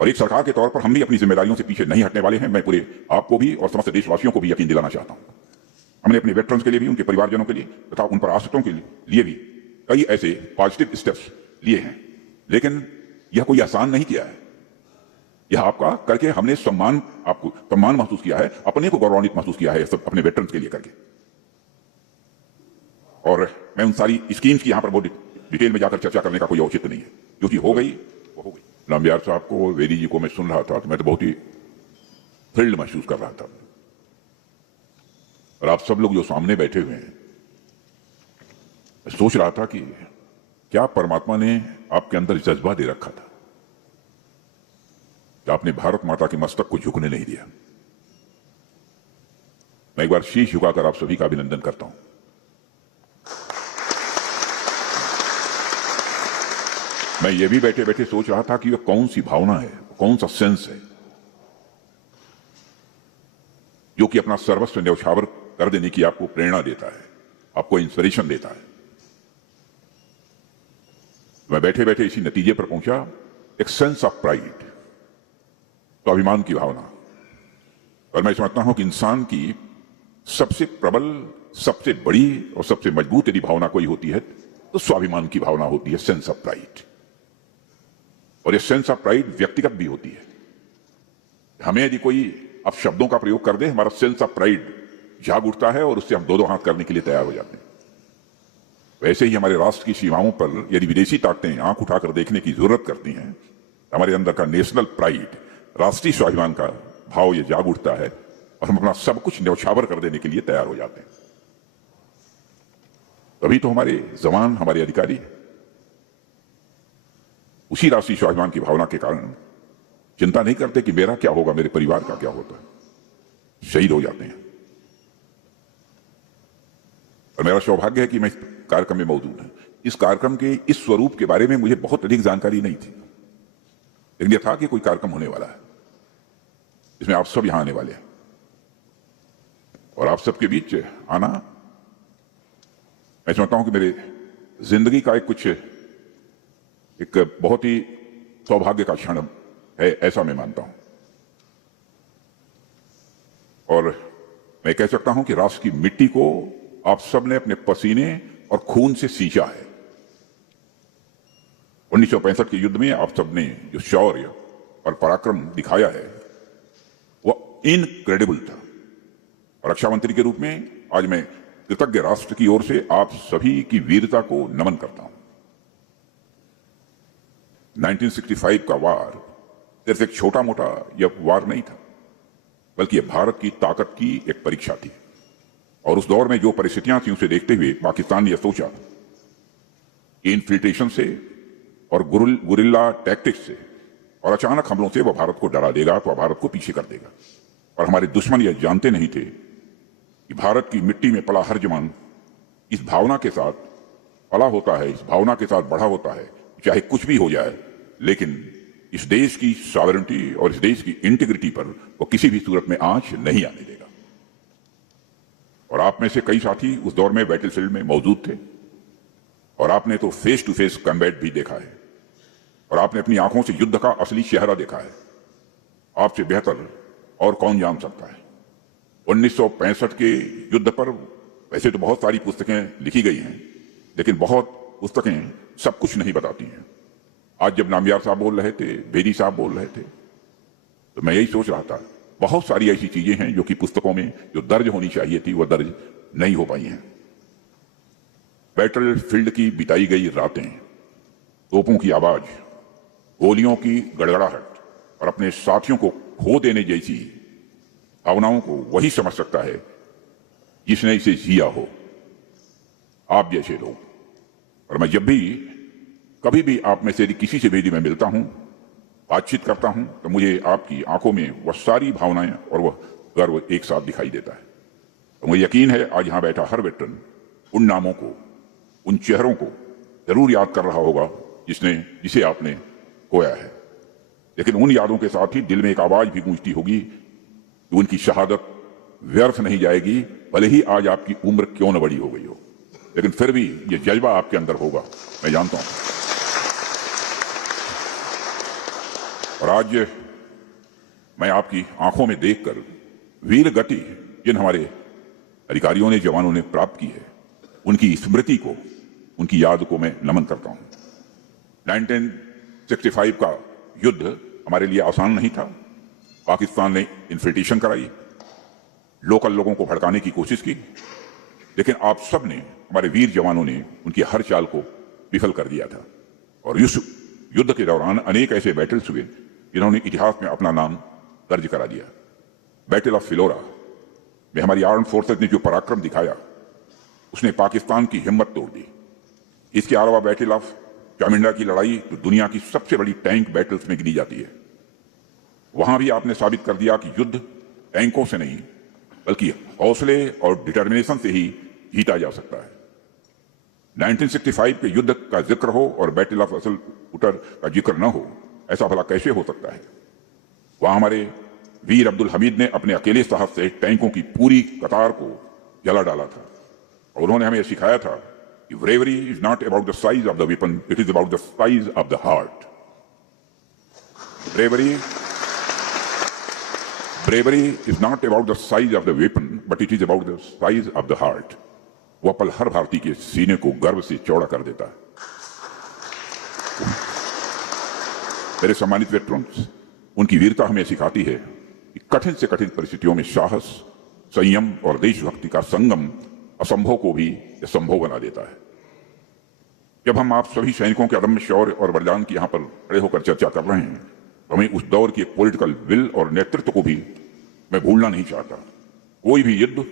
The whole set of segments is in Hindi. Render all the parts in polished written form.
और एक सरकार के तौर पर हम भी अपनी जिम्मेदारियों से पीछे नहीं हटने वाले हैं। मैं पूरे आपको भी और समस्त देशवासियों को भी यकीन दिलाना चाहता हूं। हमने अपने वेटरन्स के लिए भी, उनके परिवारजनों के लिए तथा उन पर आश्रितों के लिए भी कई ऐसे पॉजिटिव स्टेप्स लिए हैं, लेकिन यह कोई आसान नहीं किया है। यह आपका करके हमने आपको सम्मान महसूस किया है, अपने को गौरवान्वित महसूस किया है, सब अपने वेटरन्स के लिए करके। और मैं उन सारी स्कीम्स की यहां पर बहुत डिटेल में जाकर चर्चा करने का कोई औचित्य नहीं है, क्योंकि हो गई वो हो गई। नाम्बियार साहब को, वेदी जी को मैं सुन रहा था तो मैं तो बहुत ही थ्रिल्ड महसूस कर रहा था। और आप सब लोग जो सामने बैठे हुए हैं, मैं सोच रहा था कि क्या परमात्मा ने आपके अंदर जज्बा दे रखा था कि आपने भारत माता के मस्तक को झुकने नहीं दिया। मैं एक बार शीश झुकाकर आप सभी का अभिनंदन करता हूं। मैं ये भी बैठे बैठे सोच रहा था कि वह कौन सी भावना है, कौन सा सेंस है जो कि अपना सर्वस्व न्यौछावर कर देने की आपको प्रेरणा देता है, आपको इंस्पिरेशन देता है। मैं बैठे बैठे इसी नतीजे पर पहुंचा, एक सेंस ऑफ प्राइड, तो अभिमान की भावना। और मैं समझता हूं कि इंसान की सबसे प्रबल, सबसे बड़ी और सबसे मजबूत यदि भावना कोई होती है तो स्वाभिमान की भावना होती है, सेंस ऑफ प्राइड। और ये सेंस ऑफ प्राइड व्यक्तिगत भी होती है। हमें यदि कोई अब शब्दों का प्रयोग कर दे, हमारा सेंस ऑफ प्राइड जाग उठता है और उससे हम दो हाथ करने के लिए तैयार हो जाते हैं। वैसे ही हमारे राष्ट्र की सीमाओं पर यदि विदेशी ताकतें आंख उठाकर देखने की जरूरत करती हैं, हमारे अंदर का नेशनल प्राइड, राष्ट्रीय स्वाभिमान का भाव ये जाग उठता है और हम अपना सब कुछ न्यौछावर कर देने के लिए तैयार हो जाते हैं। तभी तो हमारे जवान, हमारे अधिकारी उसी राष्ट्रीय स्वाभिमान की भावना के कारण चिंता नहीं करते कि मेरा क्या होगा, मेरे परिवार का क्या होता है, शहीद हो जाते हैं। और मेरा सौभाग्य है कि मैं इस कार्यक्रम में मौजूद हूं। इस कार्यक्रम के इस स्वरूप के बारे में मुझे बहुत अधिक जानकारी नहीं थी, लेकिन यह था कि कोई कार्यक्रम होने वाला है, इसमें आप सब यहां आने वाले हैं और आप सबके बीच आना, मैं समझता हूं कि मेरे जिंदगी का एक बहुत ही सौभाग्य का क्षण है, ऐसा मैं मानता हूं। और मैं कह सकता हूं कि राष्ट्र की मिट्टी को आप सब ने अपने पसीने और खून से सींचा है। 1965 के युद्ध में आप सब ने जो शौर्य और पराक्रम दिखाया है वो इनक्रेडिबल था। और रक्षा मंत्री के रूप में आज मैं कृतज्ञ राष्ट्र की ओर से आप सभी की वीरता को नमन करता हूं। 1965 का वार सिर्फ एक छोटा मोटा यह वार नहीं था, बल्कि यह भारत की ताकत की एक परीक्षा थी। और उस दौर में जो परिस्थितियां थी उसे देखते हुए पाकिस्तान ने यह सोचा कि इन्फिल्ट्रेशन से और गुरिल्ला टैक्टिक्स से और अचानक हमलों से वह भारत को डरा देगा, तो भारत को पीछे कर देगा। और हमारे दुश्मन यह जानते नहीं थे कि भारत की मिट्टी में पला हर जवान इस भावना के साथ पला होता है, इस भावना के साथ बड़ा होता है, चाहे कुछ भी हो जाए, लेकिन इस देश की सॉवरेनिटी और इस देश की इंटीग्रिटी पर वो किसी भी सूरत में आंच नहीं आने देगा। और आप में से कई साथी उस दौर में बैटलफील्ड में मौजूद थे और आपने तो फेस टू फेस कॉम्बैट भी देखा है और आपने अपनी आंखों से युद्ध का असली चेहरा देखा है। आपसे बेहतर और कौन जान सकता है। 1965 के युद्ध पर वैसे तो बहुत सारी पुस्तकें लिखी गई हैं, लेकिन बहुत पुस्तकें सब कुछ नहीं बताती हैं। आज जब नाम्बियार साहब बोल रहे थे, बेदी साहब बोल रहे थे, तो मैं यही सोच रहा था, बहुत सारी ऐसी चीजें हैं जो कि पुस्तकों में जो दर्ज होनी चाहिए थी वह दर्ज नहीं हो पाई हैं। बैटल फील्ड की बिताई गई रातें, तोपों की आवाज, गोलियों की गड़गड़ाहट और अपने साथियों को खो देने जैसी भावनाओं को वही समझ सकता है जिसने इसे जिया हो, आप जैसे लोग। और मैं जब भी कभी भी आप में से किसी से भी मैं मिलता हूं, बातचीत करता हूं, तो मुझे आपकी आंखों में वह सारी भावनाएं और वह गर्व एक साथ दिखाई देता है। तो मुझे यकीन है आज यहां बैठा हर वेटरन उन नामों को, उन चेहरों को जरूर याद कर रहा होगा जिसे आपने खोया है। लेकिन उन यादों के साथ ही दिल में एक आवाज भी गूंजती होगी कि उनकी शहादत व्यर्थ नहीं जाएगी, भले ही आज आपकी उम्र क्यों न बड़ी हो गई हो, लेकिन फिर भी यह जज्बा आपके अंदर होगा, मैं जानता हूं। और आज मैं आपकी आंखों में देखकर वीर गति जिन हमारे अधिकारियों ने, जवानों ने प्राप्त की है, उनकी स्मृति को, उनकी याद को मैं नमन करता हूं। 1965 का युद्ध हमारे लिए आसान नहीं था। पाकिस्तान ने इन्फिल्ट्रेशन कराई, लोकल लोगों को भड़काने की कोशिश की, लेकिन आप सब ने, हमारे वीर जवानों ने उनकी हर चाल को विफल कर दिया था। और इस युद्ध के दौरान अनेक ऐसे बैटल्स हुए जिन्होंने इतिहास में अपना नाम दर्ज करा दिया। बैटल ऑफ फिलोरा में हमारी आर्म्ड फोर्सेस ने जो पराक्रम दिखाया, उसने पाकिस्तान की हिम्मत तोड़ दी। इसके अलावा बैटल ऑफ चामिंडा की लड़ाई तो दुनिया की सबसे बड़ी टैंक बैटल्स में गिनी जाती है। वहां भी आपने साबित कर दिया कि युद्ध टैंकों से नहीं बल्कि हौसले और डिटर्मिनेशन से ही जीता जा सकता है। 1965 के युद्ध का जिक्र हो और बैटल ऑफ असल उटर का जिक्र न हो, ऐसा भला कैसे हो सकता है। वहां हमारे वीर अब्दुल हमीद ने अपने अकेले साहस से टैंकों की पूरी कतार को जला डाला था और उन्होंने हमें सिखाया था कि bravery is not about the size of the weapon, it is about the size of the heart. Bravery is not about the size of the weapon but it is about the size of the heart. वह पल हर भारतीय के सीने को गर्व से चौड़ा कर देता है। मेरे सम्मानित वेटरन्स, उनकी वीरता हमें सिखाती है कि कठिन से कठिन परिस्थितियों में साहस, संयम और देशभक्ति का संगम असंभव को भी संभव बना देता है। जब हम आप सभी सैनिकों के अदम्य शौर्य और बलिदान की यहां पर खड़े होकर चर्चा कर रहे हैं, तो हमें उस दौर के पॉलिटिकल विल और नेतृत्व को भी मैं भूलना नहीं चाहता। कोई भी युद्ध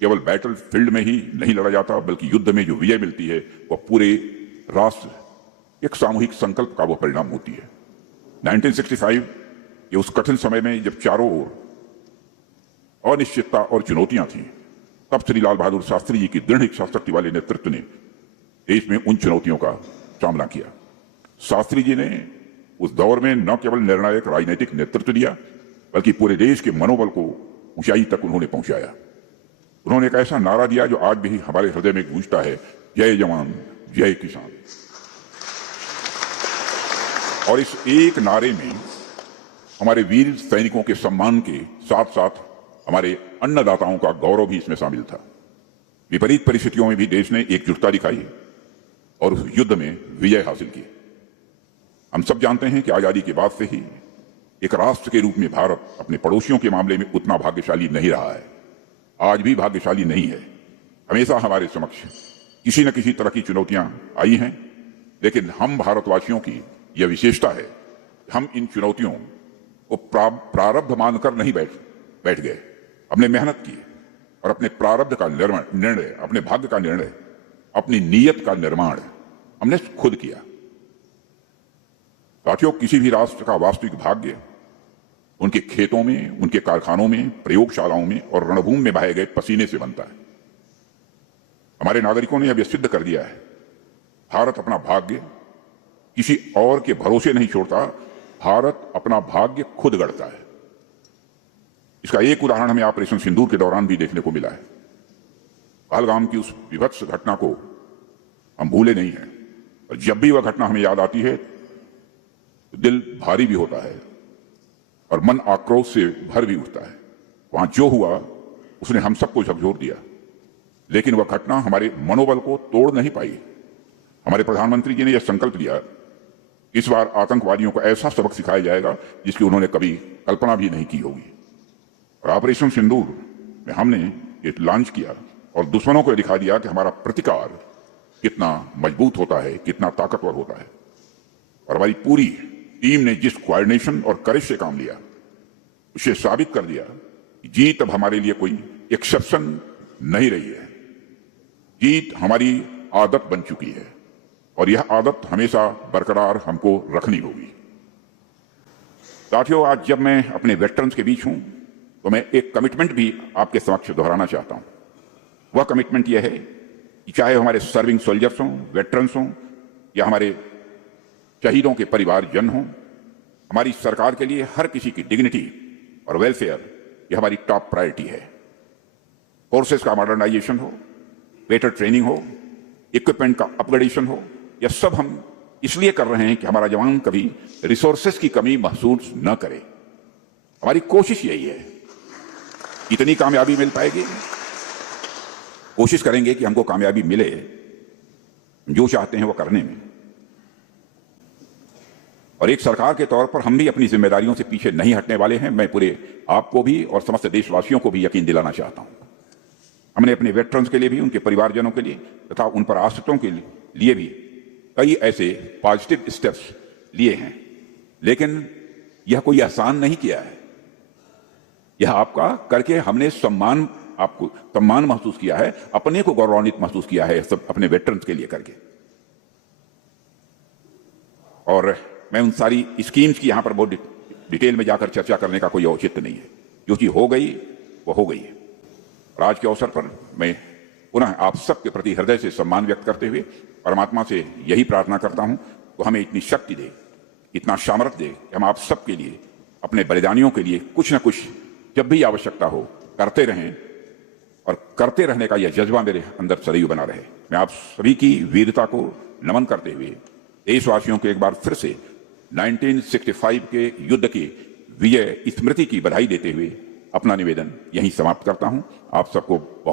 केवल बैटल फील्ड में ही नहीं लड़ा जाता, बल्कि युद्ध में जो विजय मिलती है वह पूरे राष्ट्र एक सामूहिक संकल्प का वह परिणाम होती है। 1965 ये उस कठिन समय में जब चारों ओर अनिश्चितता और चुनौतियां थीं, तब श्री लाल बहादुर शास्त्री जी की दृढ़ इच्छा शक्ति वाले नेतृत्व ने देश में उन चुनौतियों का सामना किया। शास्त्री जी ने उस दौर में न केवल निर्णायक राजनीतिक नेतृत्व दिया, बल्कि पूरे देश के मनोबल को ऊंचाई तक उन्होंने पहुंचाया। उन्होंने एक ऐसा नारा दिया जो आज भी हमारे हृदय में गूंजता है, जय जवान जय किसान। और इस एक नारे में हमारे वीर सैनिकों के सम्मान के साथ साथ हमारे अन्नदाताओं का गौरव भी इसमें शामिल था। विपरीत परिस्थितियों में भी देश ने एकजुटता दिखाई और उस युद्ध में विजय हासिल की। हम सब जानते हैं कि आजादी के बाद से ही एक राष्ट्र के रूप में भारत अपने पड़ोसियों के मामले में उतना भाग्यशाली नहीं रहा है, आज भी भाग्यशाली नहीं है। हमेशा हमारे समक्ष किसी न किसी तरह की चुनौतियां आई हैं, लेकिन हम भारतवासियों की यह विशेषता है, हम इन चुनौतियों को प्रारब्ध मानकर नहीं बैठ गए। हमने मेहनत की और अपने प्रारब्ध का निर्णय, अपने भाग्य का निर्णय, अपनी नीयत का निर्माण हमने खुद किया। साथियों, किसी भी राष्ट्र का वास्तविक भाग्य उनके खेतों में, उनके कारखानों में, प्रयोगशालाओं में और रणभूमि में बहाए गए पसीने से बनता है। हमारे नागरिकों ने अब यह सिद्ध कर दिया है, भारत अपना भाग्य किसी और के भरोसे नहीं छोड़ता, भारत अपना भाग्य खुद गढ़ता है। इसका एक उदाहरण हमें ऑपरेशन सिंदूर के दौरान भी देखने को मिला है। पहलगाम की उस विभत्स घटना को हम भूले नहीं हैं और जब भी वह घटना हमें याद आती है तो दिल भारी भी होता है और मन आक्रोश से भर भी उठता है। वहां जो हुआ उसने हम सबको झकझोर दिया, लेकिन वह घटना हमारे मनोबल को तोड़ नहीं पाई। हमारे प्रधानमंत्री जी ने यह संकल्प लिया, इस बार आतंकवादियों को ऐसा सबक सिखाया जाएगा जिसकी उन्होंने कभी कल्पना भी नहीं की होगी। और ऑपरेशन सिंदूर में हमने ये लॉन्च किया और दुश्मनों को दिखा दिया कि हमारा प्रतिकार कितना मजबूत होता है, कितना ताकतवर होता है। और हमारी पूरी टीम ने जिस कोऑर्डिनेशन और करेज से काम लिया, उसे साबित कर दिया कि जीत अब हमारे लिए कोई एक्सेप्शन नहीं रही है। जीत हमारी आदत बन चुकी है और यह आदत हमेशा बरकरार हमको रखनी होगी। साथियों, आज जब मैं अपने वेटरन्स के बीच हूं तो मैं एक कमिटमेंट भी आपके समक्ष दोहराना चाहता हूं। वह कमिटमेंट यह है कि चाहे हमारे सर्विंग सोल्जर्स हों, वेटरन्स हों या हमारे शहीदों के परिवारजन हों, हमारी सरकार के लिए हर किसी की डिग्निटी और वेलफेयर यह हमारी टॉप प्रायोरिटी है। फोर्सेस का मॉडर्नाइजेशन हो, बेटर ट्रेनिंग हो, इक्विपमेंट का अपग्रेडेशन हो, यह सब हम इसलिए कर रहे हैं कि हमारा जवान कभी रिसोर्सेस की कमी महसूस न करे। हमारी कोशिश यही है। कितनी कामयाबी मिल पाएगी? कोशिश करेंगे कि हमको कामयाबी मिले जो चाहते हैं वो करने में। और एक सरकार के तौर पर हम भी अपनी जिम्मेदारियों से पीछे नहीं हटने वाले हैं। मैं पूरे आपको भी और समस्त देशवासियों को भी यकीन दिलाना चाहता हूं। हमने अपने वेटरन्स के लिए भी, उनके परिवारजनों के लिए तथा उन पर आश्रितों के लिए भी कई ऐसे पॉजिटिव स्टेप्स लिए हैं, लेकिन यह कोई आसान नहीं किया है। यह आपका करके हमने आपको सम्मान महसूस किया है, अपने को गौरवान्वित महसूस किया है, सब अपने वेटरन्स के लिए करके। और मैं उन सारी स्कीम्स की यहां पर बहुत डिटेल में जाकर चर्चा करने का कोई औचित्य नहीं है। जो चीज हो गई वो हो गई है। और आज के अवसर पर मैं पुनः आप सबके प्रति हृदय से सम्मान व्यक्त करते हुए परमात्मा से यही प्रार्थना करता हूं कि हमें इतनी शक्ति दे, इतना सामर्थ्य दे कि हम आप सबके लिए, अपने बलिदानियों के लिए कुछ न कुछ जब भी आवश्यकता हो करते रहें, और करते रहने का यह जज्बा मेरे अंदर सदैव बना रहे। मैं आप सभी की वीरता को नमन करते हुए देशवासियों को एक बार फिर से 1965 के युद्ध की विजय स्मृति की बधाई देते हुए अपना निवेदन यहीं समाप्त करता हूं। आप सबको बहुत